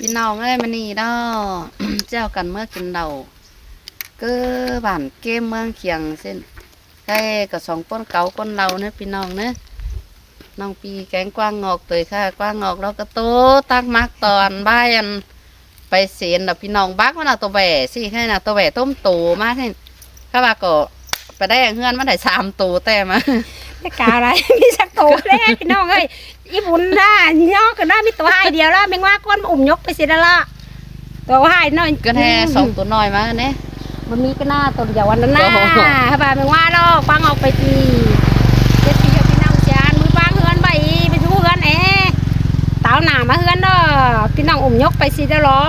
พี่น้องเอ้ยมื้อนี้เนาะ เจ้ากันเมื่อกินเหล้าเก้อบ้านเกมเมืองเคียงเส้นใกล้กับ2ก้นเก่าก้นเหล้าเด้อพี่น้องเด้อน้องปีแกงกวางงอกเตยค่ะกวางงอกแล้วก็โตตักมักตอนบ่ายอันไปเสียนน่ะพี่น้องบักมันเอาตัวแหว่สิให้น่ะตัวแหว่ต้มโตมาเส้นเขาว่าก็ไปได้เฮือนมันได้3โตแต่มา แต่กาอะไร มีสักโตแล้พี่น้องเอ้ยอีบุญน่ะย่อก็ได้มีตัวหายเดียวแล้วแมงว่าก้นอุ้มยกไปสิได้ละตัวหายน้อย ก็แท้2ตัวน้อยมาเด้ มันมีก็หน้าตัวเดียววันนั้นน่ะถ้าบ่าแมงว่าดอกฟังออกไปทีเจ็ดสิพี่น้องจานมือฟังเฮือนไปดูเฮือนตาวหน้ามาเฮือนเด้อพี่น้องอุ้มยกไปสิได้ล้อ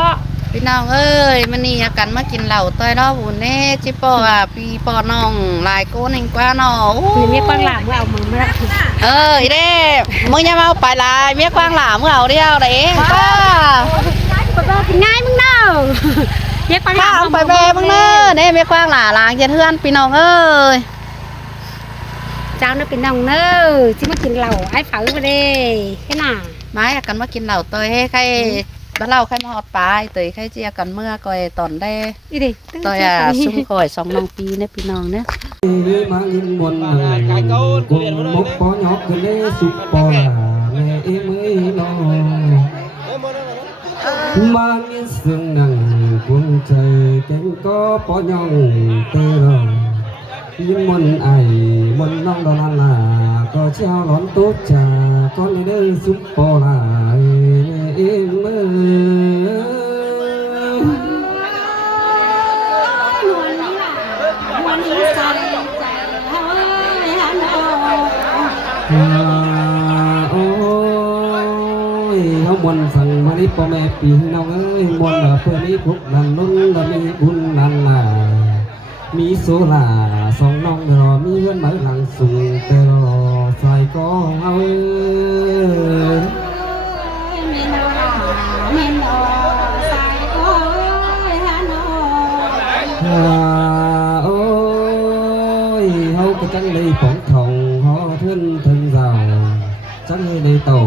พี่น้องเอ้ยมื้อนี้กันมากินเหล้าต้อยดอกบุญเด้จิปอปีปอน้องหลายโกนเองกว่าน้อนี่ มีกวางหลามเมื่อเอามือมา อีเด้มึงอย่ามาเอาไปหลายเมียกวางหลามึงเอาเดียวได้เองป้า ง่ายมึงเด้อเรียกกวางหลาม เอาไปแม่มึงเด้อเด้เมียกวางหลาล้างเฮ็ดเฮือนพี่น้องเอ้ย เจ้าเด้อเป็นน้องเด้อสิมากินเหล้าไอ้เผาบ่ได้แค่น่ะมากันมากินเหล้าต้อยให้ใครบ้านเราใครมาฮอดปลายเตยใครเจียกันเมื่อก่อยตอนได้ อีดิ ต้อยซุ่มก่อย2น้องปีเด้พี่น้องเด้อ มาอินมนต์กุมมกปอหยอกกันเลยสุปอลาแม่เอ้ยมื้อน้องมาอินซึ่งนั่งกุมใจแก่งก็ปอหยองเตอยินมนต์ไอมนต์น้องดอลลาก็เช้าร้อนตุ๊กจ่าก็เลยเด้อสุปอลาเอ้ยมื้อโอ้ยเฮามวนสั่งมานี่พ่อแม่พี่น้องเอ้ยมวนเพื่อนี้พวกนั้นลุ้นและมีบุญนั่นล่ะมีโซล่าสองน้องรอมีเงินมาหลังสูงแต่รอใส่ก็เอาเอ้ยโอ้ยเฮาก็จังเลยของทองฮอเทินถึงราวจังเลยได้เต่า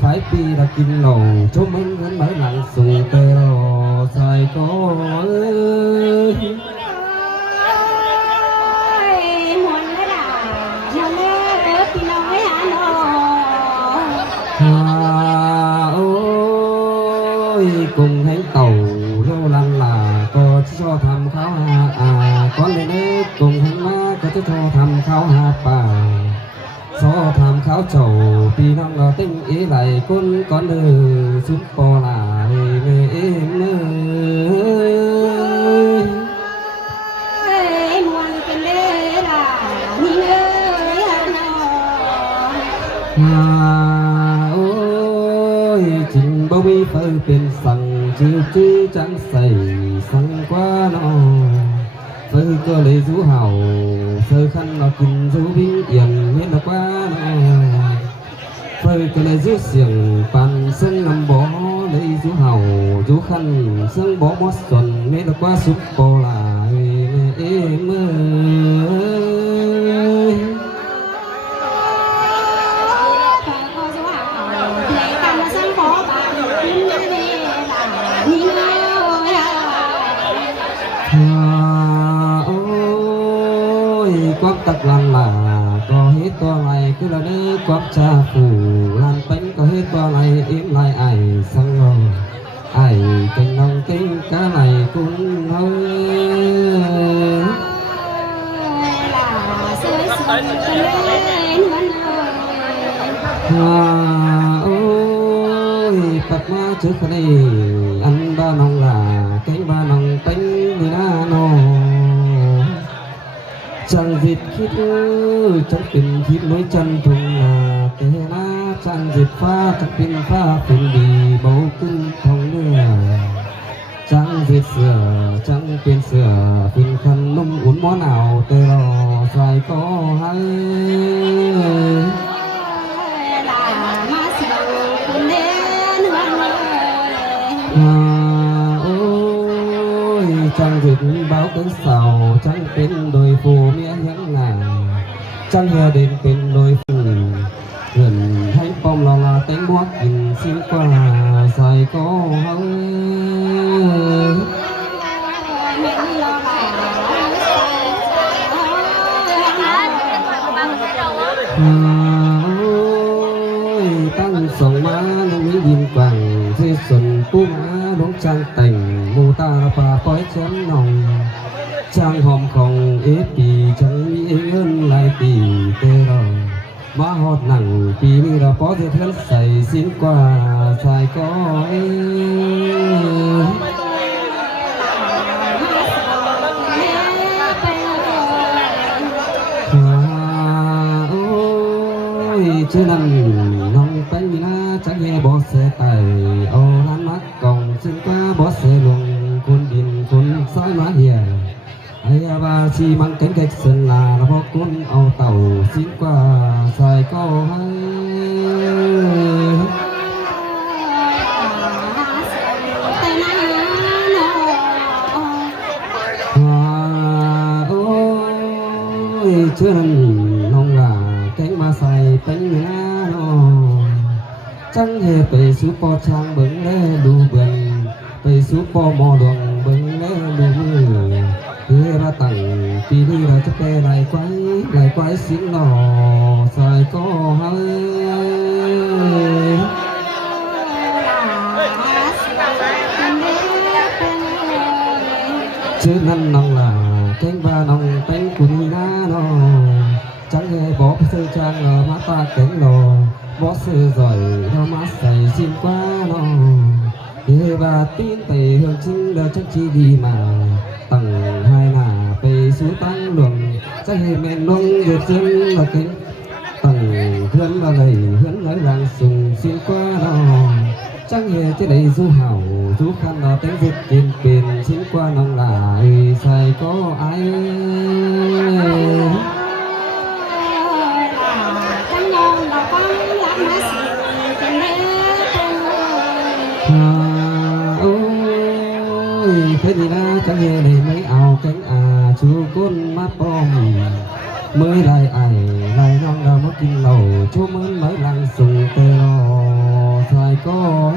ฝ่ายปีละกินเหล้าชมมึงเงินมาหลังสูงแต่รอใส่ก็เอ้ยโอ้ยcùngให้เต่าเล่าลันลาก็จะชอบทำเขาหาก้อนเลยเนี่ยcùngให้มาก็จะชอบทำเขาหาป่าชอบทำเขาเจ้าปีน้องเราติ้งไหลก้นก้อนเดือสุดปอลาเมื่อเมื่อจริงบ่มีเพิ่งเป็นสั่งจื้อจังใส่สั่งกว่าน้องเพิ่งก็เลยสู้เห่าเพิ่งขันเรากินสู้วิ่งเอียงเห็นกว่าน้องเพิ่งก็เลยสู้เสียงปั่นซึ่งลำบ่เลยสู้เห่าสู้ขันซึ่งบ่หมดส่วนเห็นกว่าสุดโปลาเมื่อquắp tắc lan là có hết to này cứ là đứa quắp cha phủ lan bánh có hết to này im lại ai sang ngò ai tình nông kinh cá này cũng ôi Phật ma trước đây ăn ba nòng là cánh ba nòng bánh đi na nò chẳng dịp khít chẳng tình khít nối chân thùng là cái na chẳng dịp pha chẳng tình pha tình đi bầu cưng thông nữa chẳng dịp sửa chẳng tiền sửa tình khăn nông uống món nào tê lò xoài có hay ôi chẳng dịp báo cơn sầu chẳngเป็นโดยผู้เมียยังงานจังเฮียเด่นเป็นโดยผู้เงินให้ป้อมเราเต็งบวกกินสิ้นกว่า ใส่ก็เฮาตั้งส่งมาในนี้ดินกว่างที่สนปูมาลงจางแต่งมูตาป่าปล่อยแชมป์นองจางหอมของเอปีจังมีเงินหลายปีเตรอมาฮอดหนังปีนี้เราพอจะเทินใส่สิ้นกว่าใส่ก็ชื่อนั้นน้องเป็นมีนาจักเย่บ่เสียไตเอาล้านมักกองซึ่งก็บ่เสียลงคนดินคนซ้ายมาเหี่ยไอ้บาชีมันเก่งเก่งเส้นลาแล้วพอคนเอาเต่าสิ้นกว่าใส่ก็ให้ชื่อนั้นน้องว่าแกงมาใส่เป็นเนื้อน้อจังเหไปสู่ปอช้างเบิ่งแลดูเบิ่งไปสู่ปอหมอดวงเบิ่งแลดูมือเพื่อมาตั้งปีนี้เราจะไปไหลไกวสิงหล่อใส่ก็ให้ชื่อนั้นน้องล่ะแกงว่าน้องเป็นกุนีนาน้อจังเหbỏ sơ trang ở má ta cánh lò bỏ sơ giỏi nó má xảy xin quá nó để bà tin tề hương chính là chắc chi đi mà tầng hai là về xuống tăng luồng chắc hệ mẹ nông được chân là cánh tầng hướng là gầy hướng nói rằng sùng xin quá nó chắc hệ thế đây du hảo du khăn là tiếng việt tiền tiền xin qua nông là sai có ai thế thì na chẳng nghe này mấy ảo cánh chú con mắt bom mới lại lại non đào mất kinh lầu chú mới mới lăng sùng tê lo sai có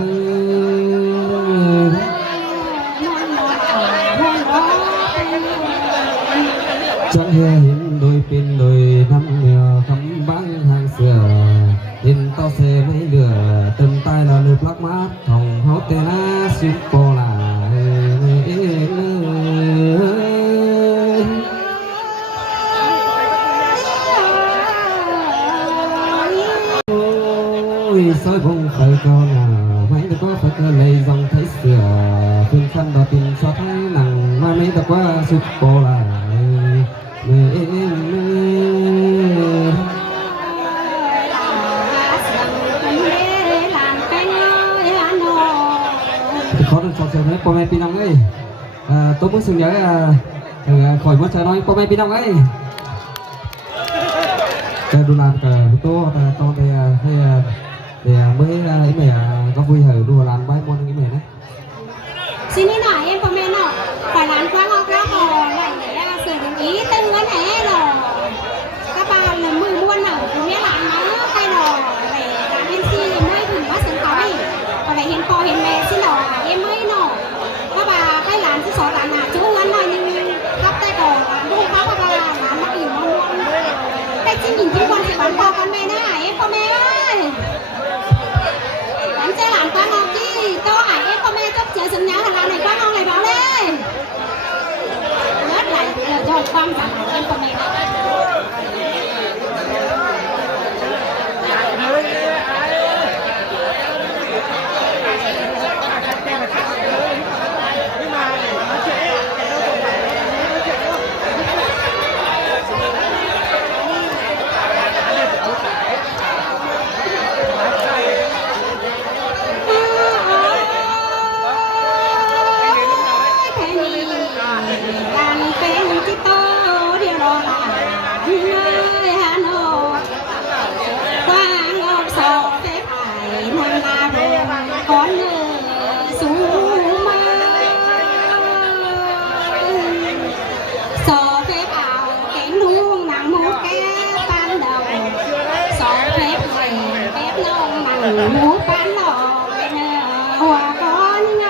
chẳng nghe hiện đôi pin đôi năm mèo cắm băng hàng sửa hiện to xe mấy lửa tầm tay là lượt lắc mát thòng hốt tê na xin po là soi vùng phải con mấy đứa có phải cơ lấy dòng thấy sửa phương khăn đỏ tình cho thấy nặng mà mấy đứa qua sụp bò là khó được sao đấy po mẹ pinong ơi tôi muốn sừng nhớ khỏi mất trời nói po mẹ pinong ơi cái đu làm cả tôi đây hay để mới ấy mày có vui hở đùa làm bài môn cái mày đấy xin đi nói em có mẹ nọ phải làm quá ngọc ra hồ lại để sử dụng ý tên vấn đề rồi các bạn là 10 buôn nào của mẹ làm nó hay rồi để cả bên si mới thử bắt sừng khói còn để hiện kho hiện mẹ xin đỏ em mới nọ các bà hay làm chứ sọ làm chú ngắn nói nhưng gấp tay cổ làm đúng các bà làm nó ỉm luôn cái xin nhìn chú con sẽ bắn vào con mẹ nữa em có mẹ ơi sẽ làm quá ngon chứ tôi hỏi em con mẹ chấp chợ sừng nhau là này quá ngon này bảo lên rất là lựa chọn quan trọng của em con mẹ múa bán lò หัวก้อนเง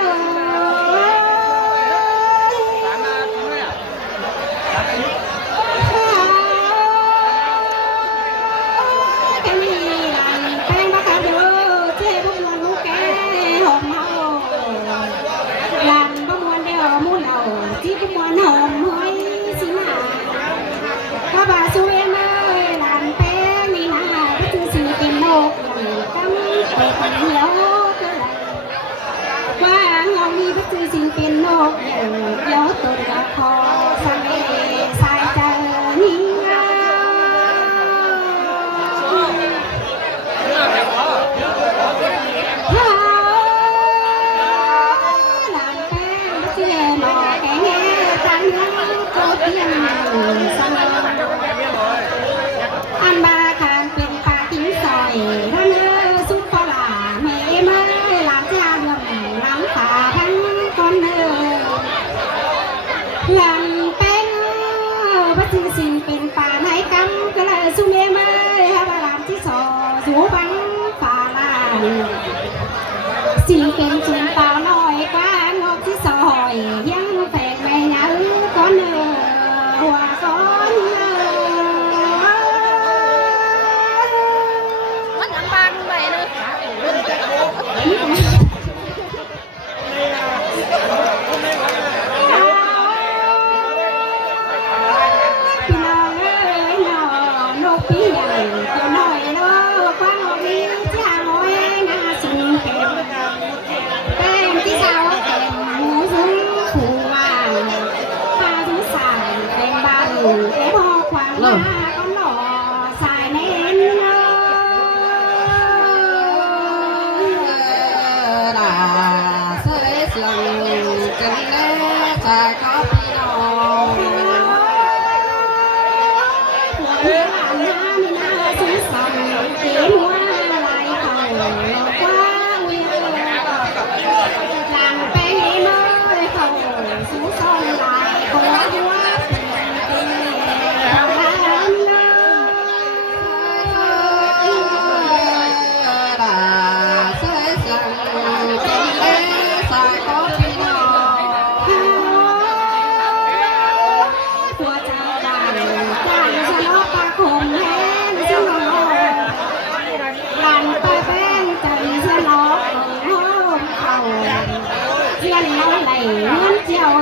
สิ่งเป็นโลกอย่างเย้าตัวละครสะเลสายใจนิ่งหลานแป้งเชื่อหมอแก่จังก็เพียงสมอันบาคานเป็นปาทิ้งซอยทั้งสุดพลาเมย์เมื่อหลานเจ้าเรื่องน้ำตาทั้งคนหลังเป็นพระจือสิ่งเป็นป่าในกำก็เลยสุเมมาฮาบารามที่สอสูบังฝ่าลานสิ่งเป็นจุนเปล่าน้อยกว่างอกที่ซอยยังแฝงในเนื้อก้อนหัวก้อนมันยังบางไปเลย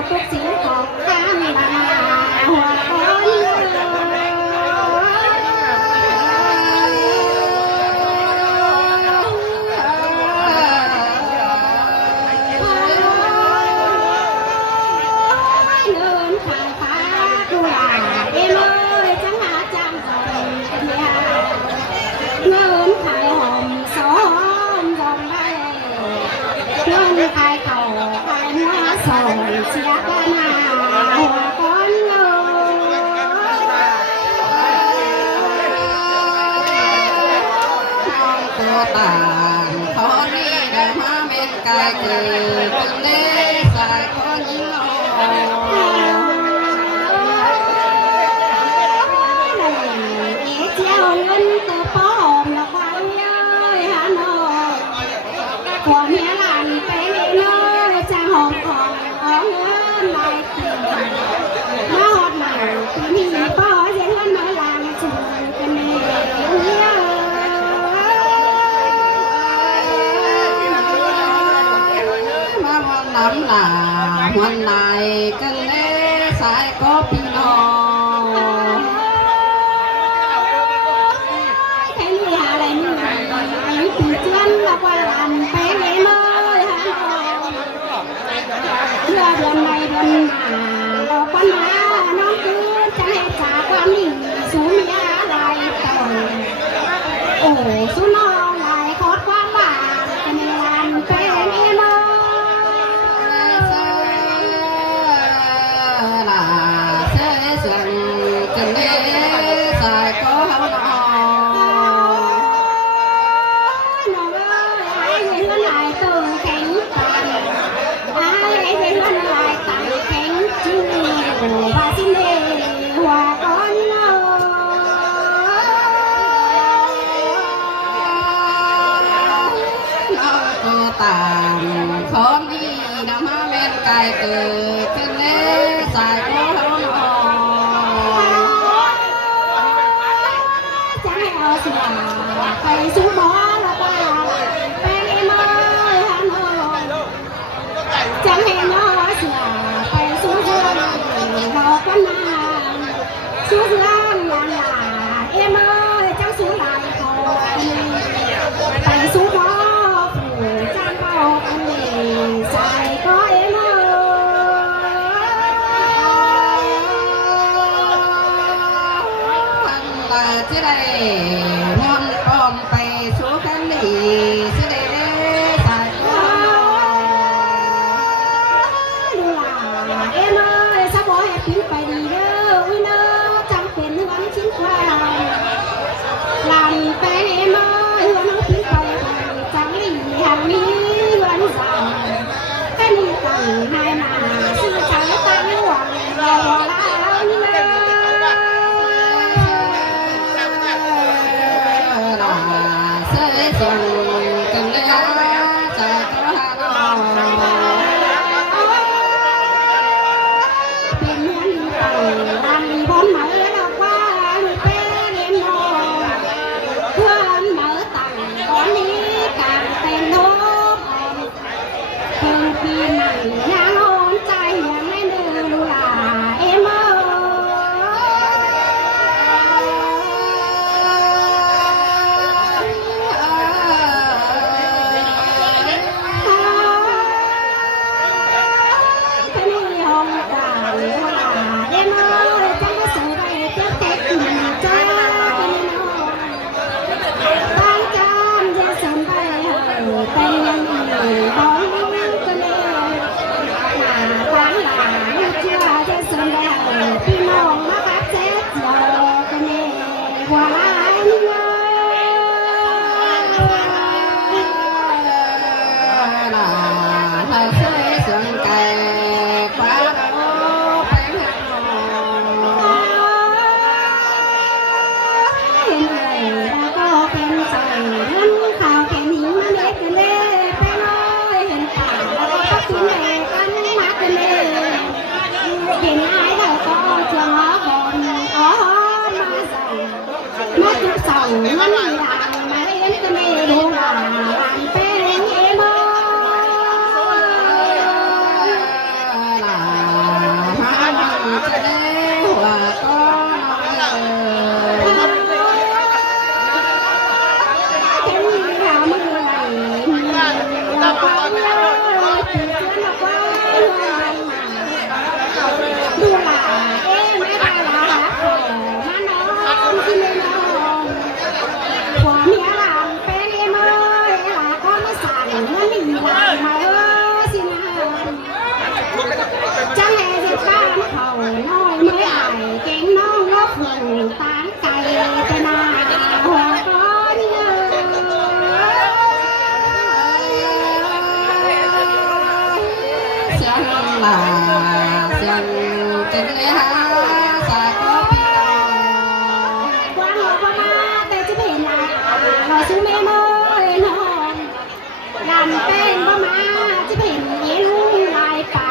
ทุกสิ่งของข้ามมาหัวก้อนเงินทางฟ้ากุหลาบเอเลยจังหาจังหอมเดียเงินขายหอมซ้อมยอมได้เงินขายเข่าขายหัวสอนเสียกันมาหัวก้อนเงินตัวต่างขอนี้ได้มาเม็ดกายเกิดจึงได้สายคนยิ่งเจ้าเงินตัวป้อมละครเย้ยฮานอยขอเมียหลานไปเลยจะหอมของเอาเงินลายเตียมาหอดหนังปีนี้ป้อเสียเงินมาลางจุนกันเองมาวันน้ำหนาวันไหนกันเล่สายก็พี่น้องว่าลำไปเลยฮะเพื่อเดือนในเดือนหน้าเราปัญหาน้องคือจะให้จากความนิ่งสูญยาลายต่อโอ้สูน้องลายคอดความบาดเป็นลำไปเลยลาเสยเสย ก็ตามของดีนำมาเล่นไก่เกิดขึ้นเล่สายโอ้โห จะให้เอาสิไปสู้บอละบ้าไปมาฮันโฮจะให้น้อสิไปสู้เพื่อนบอกกันมาสู้เพื่อนลาลาเอ็มจังสู้ลายคอไปสู้บอผู้จังบอกอันนี้ใส่ก็เอ็มจะได้นอนพร้อมไปสู่กันดีจะได้สายก็ ดูลาเอ็มสะบอยปิ้งไปดีเด้อวินเนอร์จังเป็นวันชิ้นความลำเป็นเอ็มเฮือน้องปิ้งไปจังหลีหันนี้วันสาวเป็นตั้งให้มาชื่อจังตั้งหวังรอแล้วนี่นะ ส่งกันเลยจากตัวหาน้อง เป็นเงินเก่าดังบนไหมดอกว่าเป็นเอ็มโนเพื่อนเหมือตังตอนนี้การเป็นโนเพิ่งปีใหม่นางโอนใจยังไม่เนื้อลูลาเอ็มพี่น้องมาคัดเจ็ดเดียวกันเองหัวไหล่เงย ถ้าเสียเสียงไก่คว้าเราไปหาน้อง เห็นเลยแล้วก็เป็นใจนั้นข่าวแค่นี้มาเล็กกันเลยไปน้อยเห็นป่าแล้วก็กินเลยกันมากันเลยเห็นไอ้เราก็เชื่อก่อนอ๋อมาใส่มาจุดส่องมันดังมาเล่นกันเลยดูหลานเป็นเอ็ม จะได้หัวก็ ดูหลาเอ๊ะไม่ได้ละขอมาน้องที่ไม่น้องหัวเมียหลานเป็นเอ็มเอ้ยหลาก็มาสั่งมันนี่หลานมาสินะจังแห่เด็กบ้านเขาน้อยไม่อายเก่งน้องก็ฝึกตางไก่ไปนาหัวก้อนเงิน เสียงลาเสียงกันเลยฮะสายก็พี่น้อง กวางหัวมาแต่จะเป็นลายเราซื้อแม่เมยนอนลำเป็นบ่มาจะเป็นเย็นลายป่า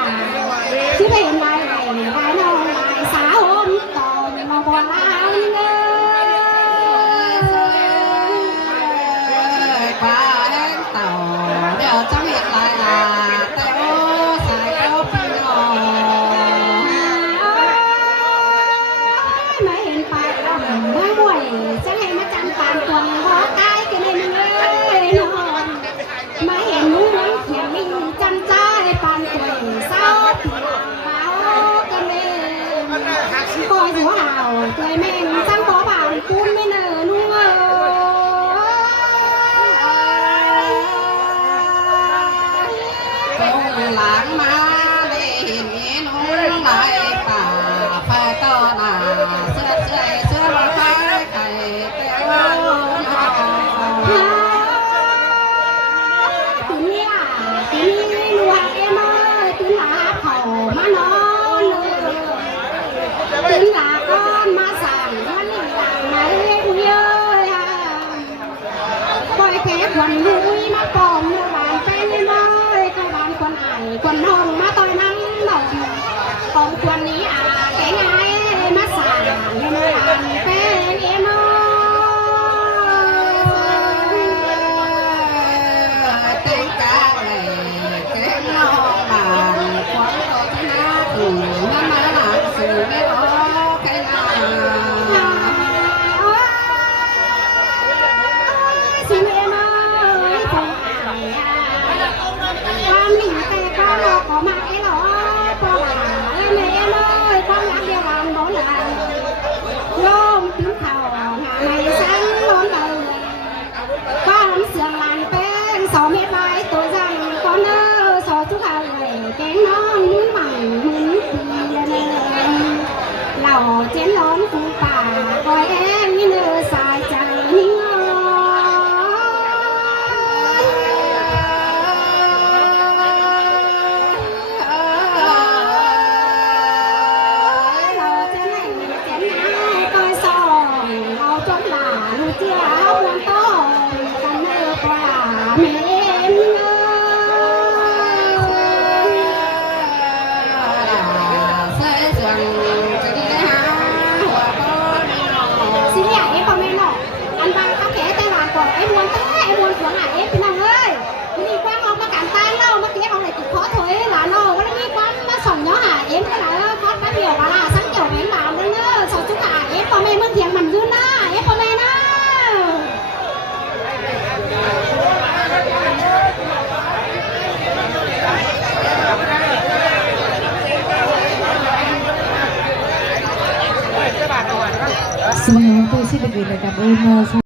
จะเป็นลายไหลลายนอนลายสาวอมตอมมาบ่ลายเงย ปลาแห้งเต่าเดี๋ยวจะเห็นลายลาแต่โอ้สายก็พี่น้อง ไม่เห็นปลาดำเมื่อบ่วยจะให้มาจำปานกวางหัวใกล้กันเลยเลยนอนมาเห็นมือเขียนลิงจำใจปานกวยเศร้าเปล่ากันเลยคอยหัวเห่าเคยแม่งจังขอผ่านคุณไม่เนอนัว คงหลังมาได้เห็นน้องลายป่าพาต่อหน้าเสื้อเสื้อมาขายไข่แต่โอ้น้อง ทีนี้ทีนี้รัวเอ็มตีหลาเผามานอนตีหลาก้อนมาสั่งมันนี่หลังมาเล่นเยอะปล่อยแพ้คนลุยมาปอมเมื่อวานไป กองควรนี้แกงไงมาสานให้มาอันเป็นเอ็นเต็งกาเลยแกงนอกบ้านควรก็ชนะถึงมาหลังสื่อไม่ออกใครนาสิเอ็นคงความหนีแต่ก็หลอกก็มาไอ้หลอปอหลาแล้วแม่เลยความรักเดียวกันบ่หลานโยมถึงเข่าหาในสังล้นเลยความเสียงลานเป็นสองเม็ดไว้ตัวจังก็เนอสอทุกเอาเลยแกงน้องมือใหม่มือปีเลยเหล่าเจนร้อนคูป่าคอยแองนี่เนอสายใจนิ่งSemuanya waktu isi begitu, tapi